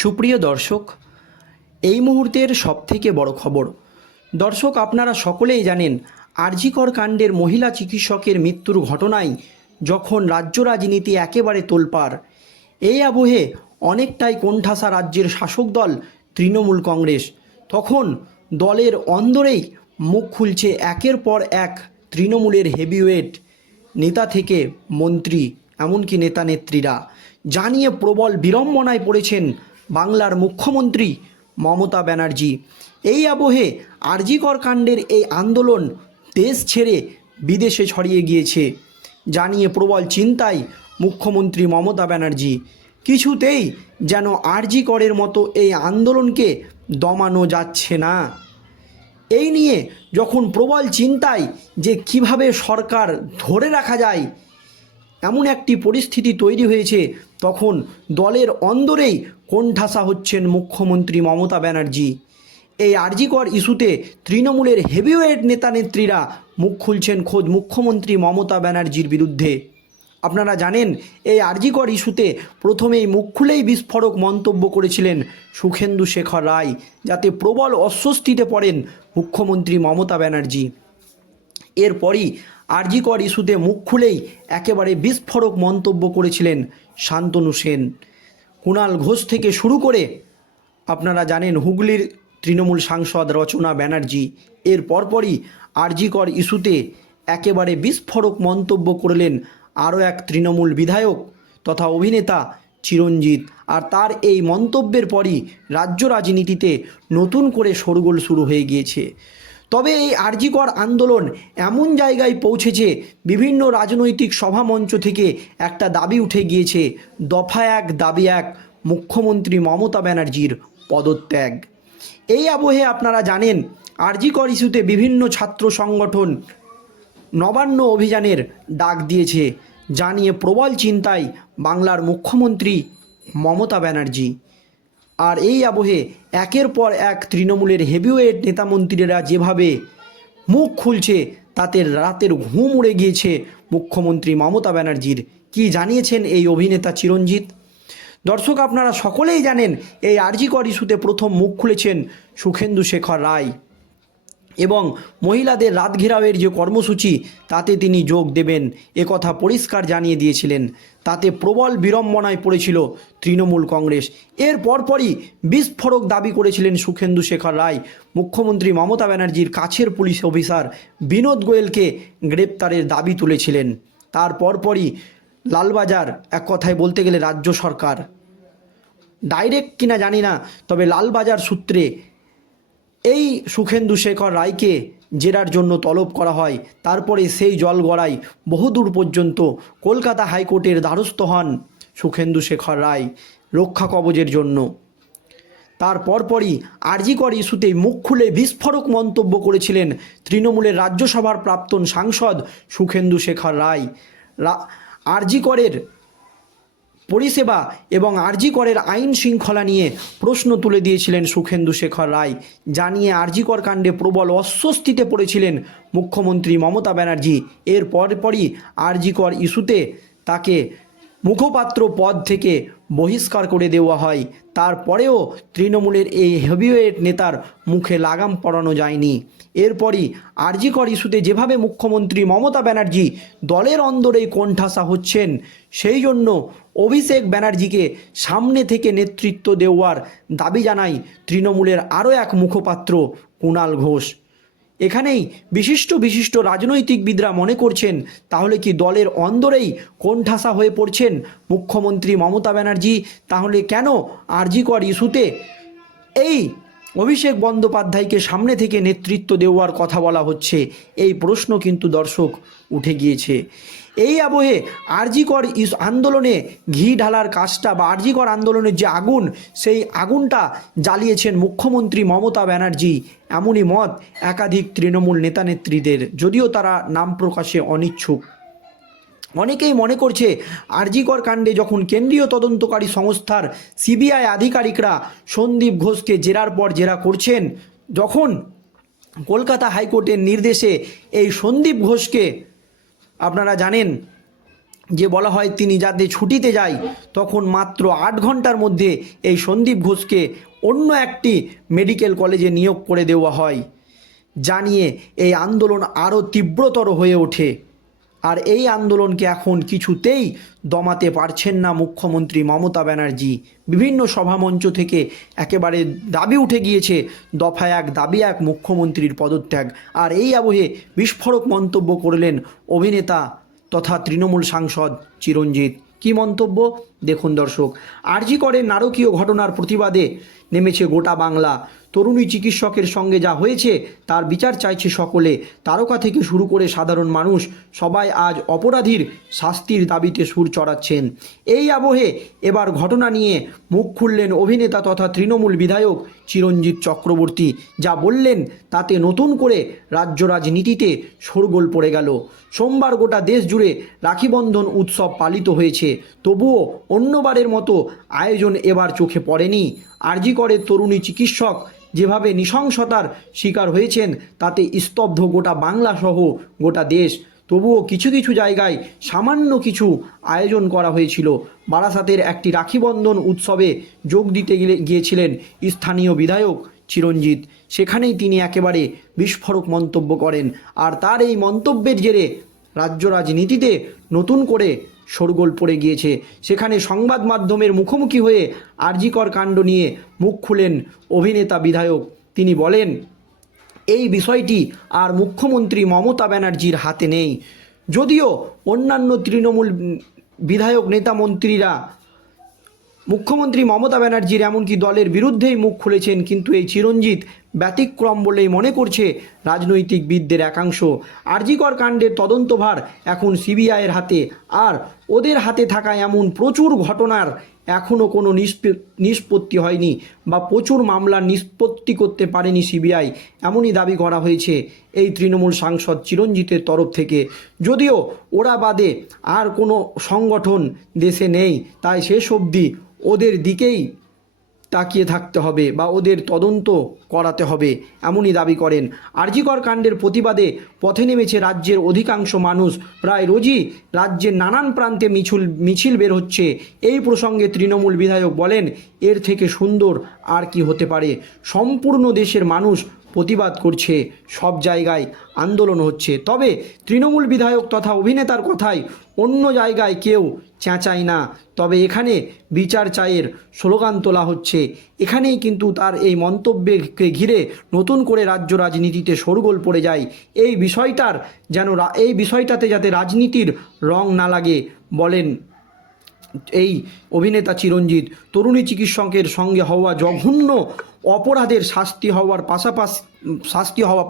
সুপ্রিয় দর্শক, এই মুহূর্তের সবথেকে বড় খবর। দর্শক, আপনারা সকলেই জানেন, আরজিকর কাণ্ডের মহিলা চিকিৎসকের মৃত্যুর ঘটনায় যখন রাজ্য রাজনীতি একেবারে তোলপাড়, এই আবহে অনেকটাই কোণঠাসা রাজ্যের শাসক দল তৃণমূল কংগ্রেস। তখন দলের অন্দরেই মুখ খুলছে একের পর এক তৃণমূলের হেভিওয়েট নেতা থেকে মন্ত্রী, এমনকি নেতা নেত্রীরা জানিয়ে প্রবল বিড়ম্বনায় পড়েছেন বাংলার মুখ্যমন্ত্রী মমতা ব্যানার্জি। এই আবহে আরজিকর কাণ্ডের এই আন্দোলন দেশ ছেড়ে বিদেশে ছড়িয়ে গিয়েছে, জানিয়ে প্রবল চিন্তায় মুখ্যমন্ত্রী মমতা ব্যানার্জি। কিছুতেই যেন আরজি করের মতো এই আন্দোলনকে দমানো যাচ্ছে না। এই নিয়ে যখন প্রবল চিন্তায় যে কীভাবে সরকার ধরে রাখা যায়, এমন একটি পরিস্থিতি তৈরি হয়েছে তখন দলের অন্দরেই কোণঠাসা হচ্ছেন মুখ্যমন্ত্রী মমতা ব্যানার্জি। এই আরজিকর ইস্যুতে তৃণমূলের হেভিওয়েট নেতা নেত্রীরা মুখ খুলছেন খোদ মুখ্যমন্ত্রী মমতা ব্যানার্জির বিরুদ্ধে। আপনারা জানেন, এই আরজিকর ইস্যুতে প্রথমেই মুখ খুলেই বিস্ফোরক মন্তব্য করেছিলেন সুখেন্দু শেখর রায়, যাতে প্রবল অস্বস্তিতে পড়েন মুখ্যমন্ত্রী মমতা ব্যানার্জি। এরপরই আরজিকর ইস্যুতে মুখ খুলেই একেবারে বিস্ফোরক মন্তব্য করেছিলেন শান্তনু সেন। কুণাল ঘোষ থেকে শুরু করে আপনারা জানেন হুগলির তৃণমূল সাংসদ রচনা ব্যানার্জি, এর পরপরই আরজিকর ইস্যুতে একেবারে বিস্ফোরক মন্তব্য করলেন আরও এক তৃণমূল বিধায়ক তথা অভিনেতা চিরঞ্জিত। আর তার এই মন্তব্যের পরই রাজ্য রাজনীতিতে নতুন করে শোরগোল শুরু হয়ে গিয়েছে। তবে এই আরজিকর আন্দোলন এমন জায়গায় পৌঁছেছে, বিভিন্ন রাজনৈতিক সভামঞ্চ থেকে একটা দাবি উঠে গিয়েছে, দফা এক দাবি এক মুখ্যমন্ত্রী মমতা ব্যানার্জির পদত্যাগ। এই আবহে আপনারা জানেন, আরজিকর ইস্যুতে বিভিন্ন ছাত্র সংগঠন নবান্ন অভিযানের ডাক দিয়েছে, জানিয়ে প্রবল চিন্তায় বাংলার মুখ্যমন্ত্রী মমতা ব্যানার্জি। আর এই আবহে একের পর এক তৃণমূলের হেভিওয়েট নেতামন্ত্রীরা যেভাবে মুখ খুলছে, তাতে রাতের ঘুম উড়ে গিয়েছে মুখ্যমন্ত্রী মমতা ব্যানার্জির। কি জানিয়েছেন এই অভিনেতা চিরঞ্জিত? দর্শক, আপনারা সকলেই জানেন এই আরজিকর ইস্যুতে প্রথম মুখ খুলেছেন সুখেন্দু শেখর রায়। এবং মহিলাদের রাত ঘেরাওয়ের যে কর্মসূচি, তাতে তিনি যোগ দেবেন। একথা পরিষ্কার জানিয়ে দিয়েছিলেন। তাতে প্রবল বিড়ম্বনায় পড়েছিল তৃণমূল কংগ্রেস। এর পরপরই বিস্ফোরক দাবি করেছিলেন সুখেন্দু শেখর রায়। মুখ্যমন্ত্রী মমতা ব্যানার্জির কাছের পুলিশ অফিসার বিনোদ গোয়েলকে গ্রেপ্তারের দাবি তুলেছিলেন। তার পরপরই লালবাজার, এক কথায় বলতে গেলে রাজ্য সরকার। ডাইরেক্ট কিনা জানি না, তবে লালবাজার সূত্রে এই সুখেন্দু শেখর রায়কে জেরার জন্য তলব করা হয়। তারপরে সেই জল গড়াই বহুদূর পর্যন্ত কলকাতা হাইকোর্টের দ্বারস্থ হন সুখেন্দু শেখর রায় রক্ষা কবচের জন্য। তার পরপরই আরজিকর ইস্যুতে মুখ খুলে বিস্ফোরক মন্তব্য করেছিলেন তৃণমূলের রাজ্যসভার প্রাক্তন সাংসদ সুখেন্দু শেখর রায়। আরজিকরের পরিষেবা এবং আরজিকরের আইন শৃঙ্খলা নিয়ে প্রশ্ন তুলে দিয়েছিলেন সুখেন্দু শেখর রায়। জানিয়ে আরজিকর কাণ্ডে প্রবল অস্বস্তিতে পড়েছিলেন মুখ্যমন্ত্রী মমতা ব্যানার্জি। এর পরপরই আরজিকর ইস্যুতে তাকে মুখপাত্র পদ থেকে বহিষ্কার করে দেওয়া হয়। তারপরেও তৃণমূলের এই হেভিওয়েট নেতার মুখে লাগাম পড়ানো যায়নি। এরপরই আরজিকর ইস্যুতে যেভাবে মুখ্যমন্ত্রী মমতা ব্যানার্জি দলের অন্দরেই কোণঠাসা হচ্ছেন, সেই জন্য অভিষেক ব্যানার্জিকে সামনে থেকে নেতৃত্ব দেওয়ার দাবি জানায় তৃণমূলের আরও এক মুখপাত্র কুণাল ঘোষ। এখানেই বিশিষ্ট বিশিষ্ট রাজনৈতিকবিদরা মনে করছেন, তাহলে কি দলের অন্দরেই কোণঠাসা হয়ে পড়ছেন মুখ্যমন্ত্রী মমতা ব্যানার্জি? তাহলে কেন আরজিকর ইস্যুতে এই অভিষেক বন্দ্যোপাধ্যায়কে সামনে থেকে নেতৃত্ব দেওয়ার কথা বলা হচ্ছে। এই প্রশ্ন কিন্তু দর্শক উঠে গিয়েছে। এই আবহে আরজিকর আন্দোলনে ঘি ঢালার কাজটা বা আরজিকর আন্দোলনের যে আগুন, সেই আগুনটা জ্বালিয়েছেন মুখ্যমন্ত্রী মমতা ব্যানার্জি। এমনই মত একাধিক তৃণমূল নেতানেত্রীদের। যদিও তারা নাম প্রকাশে অনিচ্ছুক। অনেকেই মনে করছে, আরজিকর কাণ্ডে যখন কেন্দ্রীয় তদন্তকারী সংস্থার সিবিআই আধিকারিকরা সন্দীপ ঘোষকে জেরার পর জেরা করছেন, যখন কলকাতা হাইকোর্টের নির্দেশে এই সন্দীপ ঘোষকে আপনারা জানেন যে বলা হয় তিনি যাতে ছুটিতে যায়, তখন মাত্র আট ঘণ্টার মধ্যে এই সন্দীপ ঘোষকে অন্য একটি মেডিকেল কলেজে নিয়োগ করে দেওয়া হয়। জানিয়ে এই আন্দোলন আরও তীব্রতর হয়ে ওঠে। আর এই আন্দোলনকে এখন কিছুতেই দমাতে পারছেন না মুখ্যমন্ত্রী মমতা ব্যানার্জি। বিভিন্ন সভামঞ্চ থেকে একেবারে দাবি উঠে গিয়েছে দফা এক, দাবি এক মুখ্যমন্ত্রীর পদত্যাগ। আর এই আবহে বিস্ফোরক মন্তব্য করলেন অভিনেতা তথা তৃণমূল সাংসদ চিরঞ্জিত। কী মন্তব্য? দেখুন দর্শক, আরজি করে নারকীয় ঘটনার প্রতিবাদে নেমেছে গোটা বাংলা। তরুণী চিকিৎসকের সঙ্গে যা হয়েছে, তার বিচার চাইছে সকলে। তারকা থেকে শুরু করে সাধারণ মানুষ সবাই আজ অপরাধীর শাস্তির দাবিতে সুর চড়াচ্ছেন। এই আবহে এবার ঘটনা নিয়ে মুখ খুললেন অভিনেতা তথা তৃণমূল বিধায়ক চিরঞ্জিত চক্রবর্তী। যা বললেন, তাতে নতুন করে রাজ্য রাজনীতিতে শোরগোল পড়ে গেল। সোমবার গোটা দেশ জুড়ে রাখিবন্ধন উৎসব পালিত হয়েছে। তবুও অন্যবারের মতো আয়োজন এবার চোখে পড়েনি। আরজি করে তরুণী চিকিৎসক। যেভাবে নৃশংসতার শিকার হয়েছেন, তাতে স্তব্ধ গোটা বাংলা সহ গোটা দেশ। তবুও কিছু কিছু জায়গায় সামান্য কিছু আয়োজন করা হয়েছিল। বারাসাতের একটি রাখিবন্ধন উৎসবে যোগ দিতে গেলে, গিয়েছিলেন স্থানীয় বিধায়ক চিরঞ্জিত। সেখানেই তিনি একেবারে বিস্ফোরক মন্তব্য করেন। আর তার এই মন্তব্যের জেরে রাজ্য রাজনীতিতে নতুন করে শোরগোল পড়ে গিয়েছে। সেখানে সংবাদ মাধ্যমের মুখোমুখি হয়ে আরজিকর কাণ্ড নিয়ে মুখ খুলেন অভিনেতা বিধায়ক। তিনি বলেন, এই বিষয়টি আর মুখ্যমন্ত্রী মমতা ব্যানার্জির হাতে নেই। যদিও অন্যান্য তৃণমূল বিধায়ক নেতা মন্ত্রীরা মুখ্যমন্ত্রী মমতা ব্যানার্জির এমনকি দলের বিরুদ্ধেই মুখ খুলেছেন কিন্তু এই চিরঞ্জিত ব্যতিক্রম বলেই মনে করছে রাজনৈতিকবিদদের একাংশ। আরজিকর কাণ্ডের তদন্তভার এখন সিবিআইয়ের হাতে। আর ওদের হাতে থাকা এমন প্রচুর ঘটনার এখনও কোনো নিষ্প- নিষ্পত্তি হয়নি বা প্রচুর মামলার নিষ্পত্তি করতে পারেনি সিবিআই, এমনই দাবি করা হয়েছে এই তৃণমূল সাংসদ চিরঞ্জিতের তরফ থেকে। যদিও ওরা বাদে আর কোনো সংগঠন দেশে নেই, তাই শেষ অবধি ওদের দিকেই তাকিয়ে থাকতে হবে বা ওদের তদন্ত করাতে হবে, এমনই দাবি করেন। আরজিকর কাণ্ডের প্রতিবাদে পথে নেমেছে রাজ্যের অধিকাংশ মানুষ। প্রায় রোজই রাজ্যের নানান প্রান্তে মিছিল মিছিল বের হচ্ছে। এই প্রসঙ্গে তৃণমূল বিধায়ক বলেন, এর থেকে সুন্দর আর কি হতে পারে? সম্পূর্ণ দেশের মানুষ প্রতিবাদ করছে, সব জায়গায় আন্দোলন হচ্ছে। তবে তৃণমূল বিধায়ক তথা অভিনেতার কথায় অন্য জায়গায় কেউ চেঁচায় না। তবে এখানে বিচার চায়ের স্লোগান তোলা হচ্ছে। এখানেই কিন্তু তার এই মন্তব্যকে ঘিরে নতুন করে রাজ্য রাজনীতিতে শোরগোল পড়ে যায়। এই বিষয়টার যেন এই বিষয়টাতে যাতে রাজনীতির রং না লাগে বলেন এই অভিনেতা চিরঞ্জিত। তরুণী চিকিৎসকের সঙ্গে হওয়া জঘন্য অপরাধের শাস্তি হওয়ার পাশাপাশি, শাস্তি হওয়া